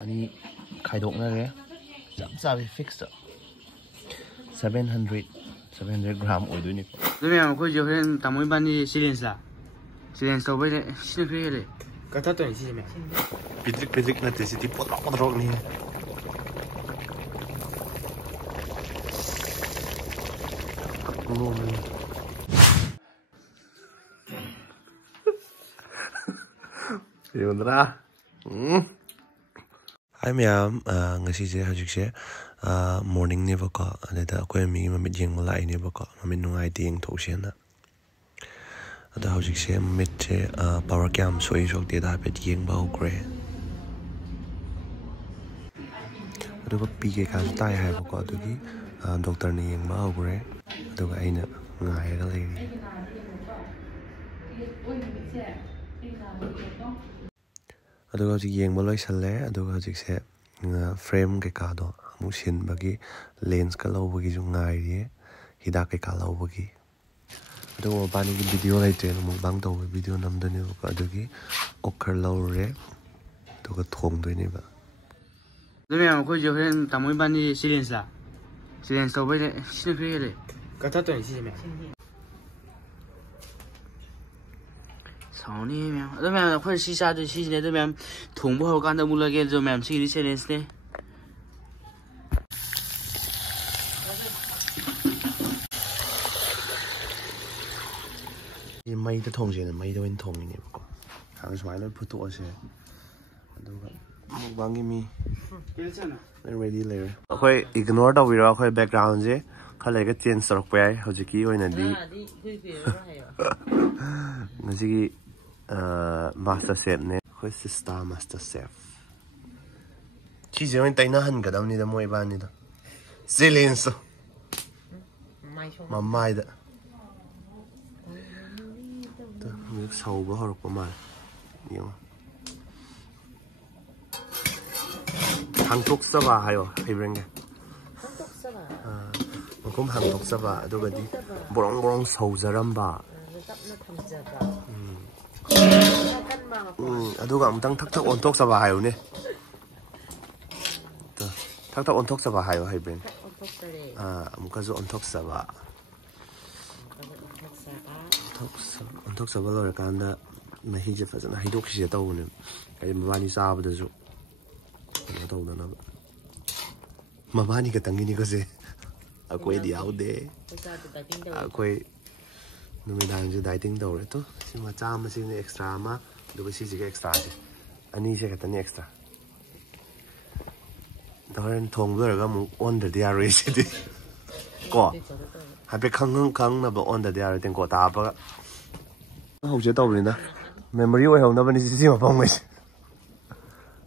Ani khaidoknare chap chabi fix 700 gram oiduni ko dumi ko jo hen tamoi bani silence to bai sin khre kata to si me pitrik na te si ti podrok ni Yundra. Hi ma'am, ngasi je hajik se morning ne ba ko ane da ko mi ma mit jeng ma lai ne ba ko ma min nungai ting tho se na ada hajik se mit se power cam soi sok te da pet jeng ba ukre adu ba pi ke ka tai hai ba ko adu ki doctor ne yeng ba ukre adu ga aina ngai ga lai ni aduga hojik yengba loisalle aduga hojik se frame ke ka do amu sin bagi lens ka lobagi ju ngai hidak ke ka lobagi aduga bani ki video lai te mu bang to video nam dani ko adugi okhar lore aduga thong doi ne ba dumi ko jo hen tamoi bani silence to bai sin khre kata to si me Sony ma'am. Đó ma'am khoan xí xa xí này đó ma'am thùng bao gan đâu mua lại rồi ma'am xí đi xe lên xe. Cái máy đó thùng gì này máy đó bên thùng này có hàng xoáy nó phun tụi xe. Đó cái một băng cái mi. Ready later. Khôi ignore đâu vì đó khôi background chứ. Khôi lấy cái tiền sọc về hồi chỉ kỹ hồi này đi. Nó chỉ Master Chef ne khoi sister Master Chef chi je wen tai na han ga dam ni da moi ba ni da silence ma mai da to mi sau ba hor ko ma yo hang tok sa ba hayo hai breng ga hang tok sa ba ma kom hang tok sa ba do ga di borong sau jaram ba aduga amtang thak ontok sa ba hayo ne to thak ontok sa ba hayo hai ben amuka zo ontok sa ba ontok sa ba lo kan da mahi je fazana haidok shi ta wone ai mabani sa ba da zo na to na mabani ka tangi ni ko se akoi di out de akoi numidang ju dieting do re to sima chama sin extra ma do si ji extra ji ani se ka tani extra dawen thong lo ga mu on the dia re si di ko ha be khang na ba on the dia re ten ko ta ba ho je do ni da memory oi ho na ba ni si ma pong mai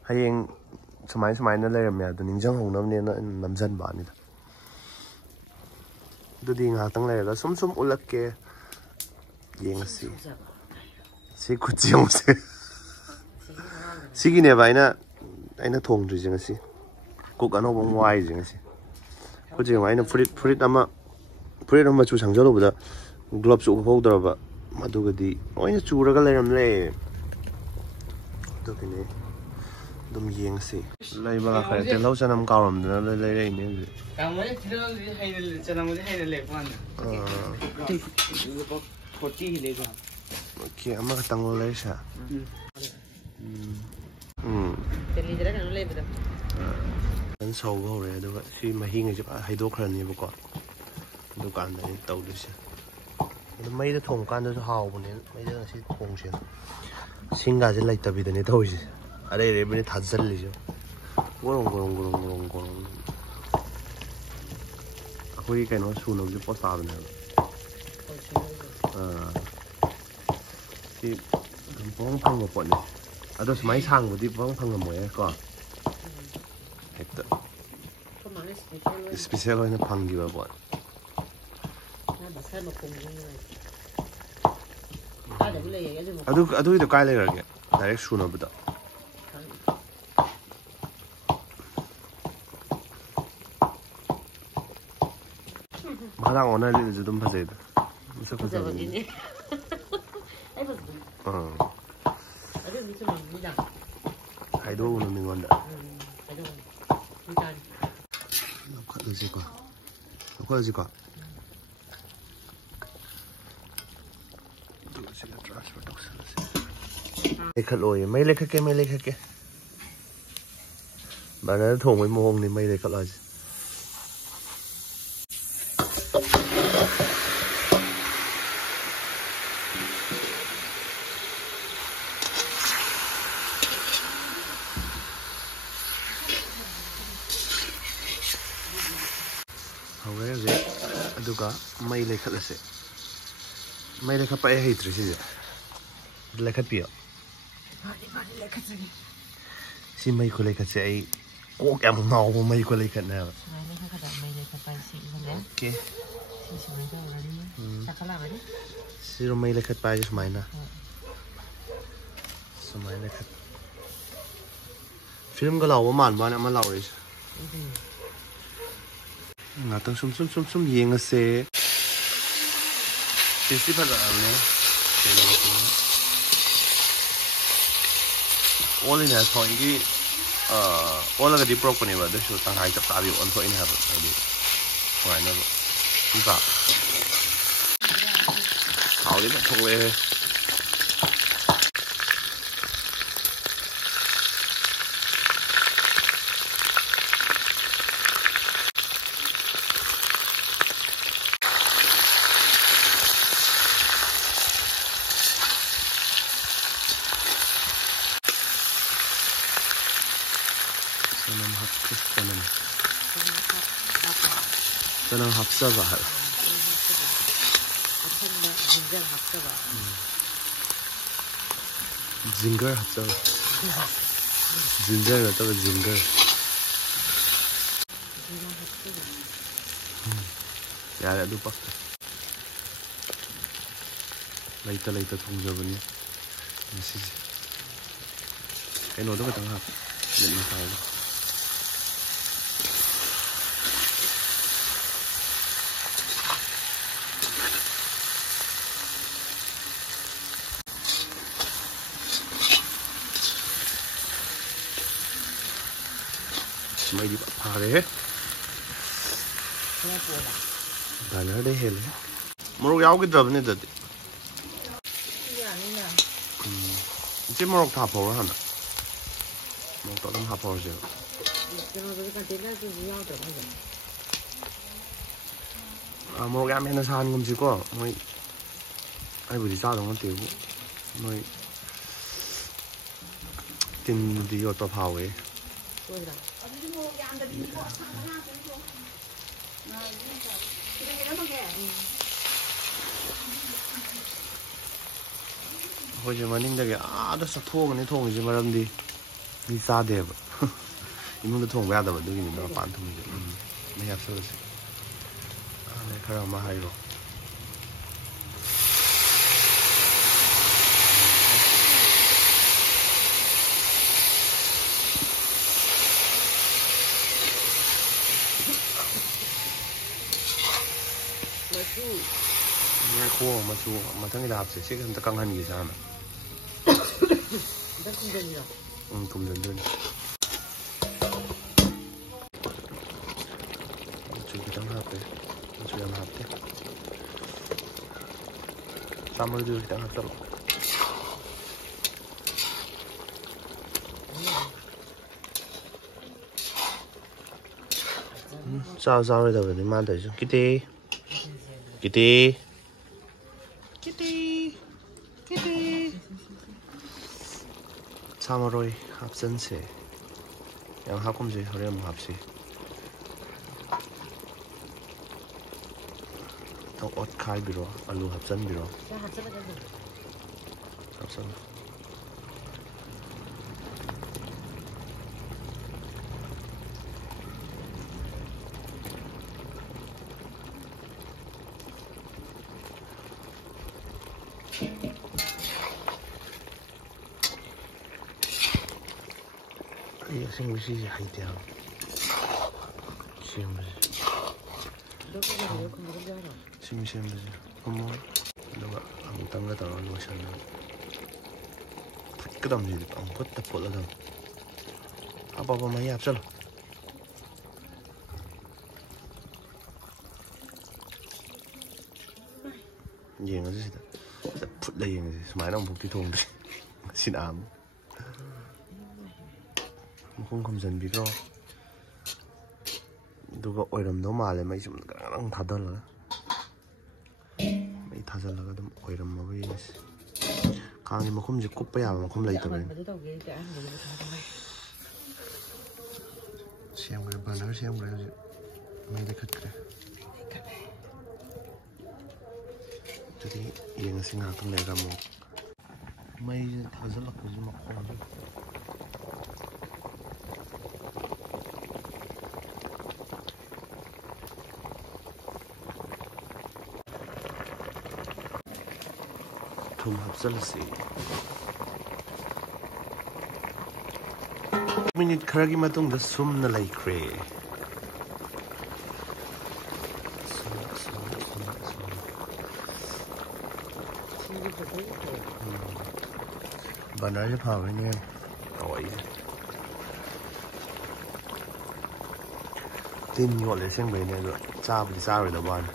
hayeng samai na le me do ning jang ho na ne na nam jan ba ni da do di nga tang le ga sum ulak ke yeng si kuchiong se sigi ne ba aina thong ju jing si cook ano bong wai jing si kuchiong aina fruit ama chu changjalo buda gloves u phau dra ba madu ga di oina chu ra ga leram le to kine dum yeng si lai ba ka te lo sanam ka ram na le ne ka mo le thilo hai le chanam le hai le kwan Forty le ga. Okay, ama ka tango le siya. Teli dira kan le bida. An sau go re do si mahinga ji haido khran ni ba ko. Dukan da ni tau du siya. Do mai da thong kan da hau bu ne, mai da si thong siya. Singa ji lai ta bi da ni tau ji. Are re bi ni thajal li jo. Gorong. Akoi kai no su no ji pot pa ba ne. Si bong phang một bọn này, đó là máy sang của đi bong phang là mỗi con, hết rồi. Special là nó phang gì vậy bọn? Adu itu cái này rồi kìa, direct xuống nó bữa. Mà đang ổn này thì chúng ta phải 무슨 거지? 하이도 오는 건데. ꯂꯧꯈꯠꯂꯁꯤꯀꯣ ꯂꯧꯈꯠꯂꯁꯤꯀꯣ ꯑꯗꯨꯒ ꯁꯤꯗ transfer ꯇꯧꯁꯤꯜꯂꯁꯤ ꯂꯩꯈꯠꯂꯣꯏꯌꯦ ꯃꯩ ꯂꯩꯈꯠꯀꯦ ꯕꯔꯅꯔꯗ ꯊꯣꯡꯕꯒꯤ ꯃꯑꯣꯡꯅꯤ ꯃꯩ ꯂꯩꯈꯠꯂꯣ ꯍꯥꯏꯁꯦ ꯍꯧꯔꯦ ꯍꯧꯖꯤꯛ ꯑꯗꯨꯒ ꯃꯩ ꯂꯩꯈꯠꯂꯁꯦ ꯃꯩ ꯂꯩꯈꯠꯄ ꯑꯩ ꯍꯩꯇ꯭ꯔꯤ ꯁꯤꯁꯦ ꯂꯩꯈꯠꯄꯤꯌꯣ ꯁꯤ ꯃꯩ ꯈꯨꯂꯩꯈꯠꯁꯦ ꯑꯩ ꯀꯣꯛ ꯌꯥꯝ ꯉꯥꯎꯕ ꯃꯩ ꯈꯨꯂꯩꯈꯠꯅꯦꯕ ꯑꯣꯀꯦ ꯁꯤꯔꯣ ꯃꯩ ꯂꯩꯈꯠꯄ ꯍꯥꯏꯁꯦ ꯁꯨꯃꯥꯏꯅ ꯂꯩꯈꯠ ꯐꯤꯂꯝꯒ ꯂꯥꯎꯕ ꯃꯥꯟꯕ ꯑꯃ ꯂꯥꯎꯔꯤꯁꯦ ꯉꯥꯛꯇꯪ ꯁꯨꯝ ꯌꯦꯡꯉꯁꯦ ꯁꯤꯁꯤ ꯐꯖꯔꯕꯅꯦ ꯑꯣꯜꯂꯤꯅꯦ ꯊꯣꯏꯒꯤ ꯑꯣꯜꯂꯒꯗꯤ ꯄꯨꯔꯛꯄꯅꯦꯕ ꯑꯗꯨꯁꯨ ꯇꯪꯈꯥꯏ ꯆꯞ ꯆꯥꯕꯤ ꯑꯣꯟꯊꯣꯛꯏꯅꯦ ꯍꯥꯏꯕ ꯍꯥꯏꯗꯤ ꯁꯨꯃꯥꯏꯅꯕ ꯅꯠꯇ꯭ꯔꯥ ꯍꯥꯎꯗꯤ ꯊꯣꯛꯂꯛꯑꯦ ꯆꯅꯝ ꯍꯥꯞꯆꯕ ꯍꯥꯏ ꯖꯤꯡꯒꯔ ꯍꯥꯞꯆꯕ ꯖꯤꯟꯖꯔ ꯅꯠꯇꯕ ꯖꯤꯡꯒꯔ ꯌꯥꯔꯦ ꯑꯗꯨ ꯄꯛꯇꯦ ꯂꯩꯇ ꯊꯣꯡꯖꯕꯅꯤ ꯉꯁꯤꯁꯦ ꯀꯩꯅꯣꯗꯣ ꯈꯛꯇꯪ ꯍꯥꯞꯄꯦ ꯃꯤꯠ ꯃꯁꯥꯏꯗꯣ ꯃꯩꯗꯤ ꯐꯥꯔꯦ ꯕꯔꯅꯔꯗꯩ ꯍꯦꯜꯂꯦ ꯃꯣꯔꯣꯛ ꯌꯥꯎꯈꯤꯗ꯭ꯔꯕꯅꯤ ꯑꯗꯨꯗꯤ 이제 모록 다 버려 하나. 뭐 다른 다 버려줘. 아 모록 야 맨날 사는 검지고 뭐 아이보리 싸던 건 되고 뭐 딘디 어떠 파웨. ꯑꯩꯈꯣꯏꯁꯦ ꯃꯅꯤꯡꯗꯒꯤ ꯑꯥꯗ ꯆꯠꯊꯣꯛꯑꯒꯅꯤ ꯊꯣꯡꯉꯤꯁꯦ ꯃꯔꯝꯗꯤ ꯃꯤ ꯆꯥꯗꯦꯕ 이문도 통과 안 되면 누구니 너 반통이지. 내가 써지. 아, 내 그럼 뭐 하이로. nghe khô mà chua mà thằng đạp sẽ người ta căng hơn gì sao mà cùng dần dần chú cái tấm hạt đấy chú làm hạt thế sao mới đưa cái tấm hạt cho sao sao đây rồi thì mang tới chứ Kitty Kitty Kitty Kitty 참으로이 합선세 양 합금지 허리에 뭐 합시 더옷 칼비로 알루 합선비로 합선 이 생물이 하이디야. 시험지. 시험지. 어머, 너가 아무튼 가다 놓으셨나? 그다음에 아무것도 볼라다. 아빠가 많이 앞서. Yengasi sida. Put la yengasi. Sumaina amuk ti thongdri. Sinam. Mukhung khamjanbiro. Duga oiramdo male mai sum garang thadala. Mai thajalaga dum oiramma yengasi. Kangi mukhum je kuppa yaba mukhum leitabe. Siam gre banar siam gre mai dekhat kre. Jadi yengasi ngakam lega mo. Mai thajala ko juma khonju. Thum hapsalasi. Minute kharagi matung da sumna laikre. Banar je phawe ne. Oi. Tin yo le seng bai ne do. Cha bi cha ro da ban.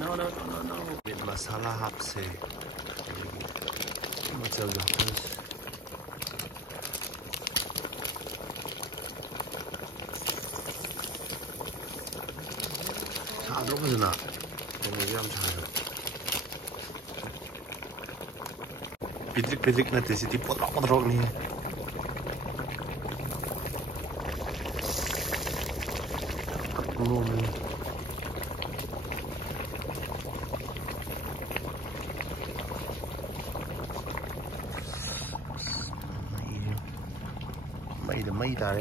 No. With masala hapse. Macam apa? Ada apa sih nak? Ini jam cahaya. Pitrik nanti sih potong nih. May tare.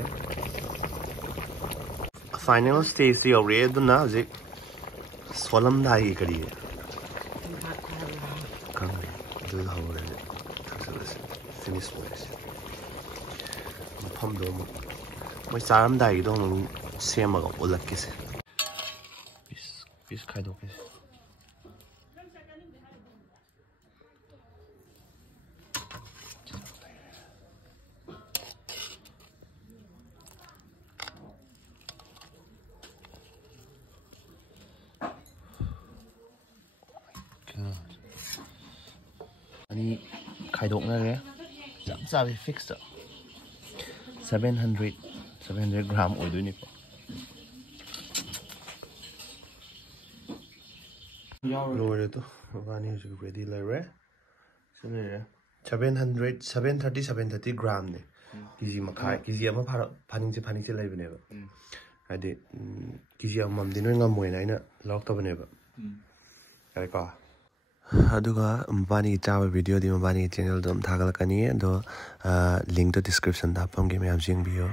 Final stage se aure aduna je solam dai kari kan du hawre finish voice pham do mo saram dai do mo sema ga ulak ke se bis khai do ke Ani khaidok na re chap cha bi fix 700 gram oidoi ni ko lore to bani ju ready la re sene re 730 gram ne kg makhai kg ama phaning se lai bane ba ade kg amam din ngam moi na ina lok to bane ba kare ka aduga mabani chawa video di mabani channel dom thagal kani do link to description da pamge me am jing bio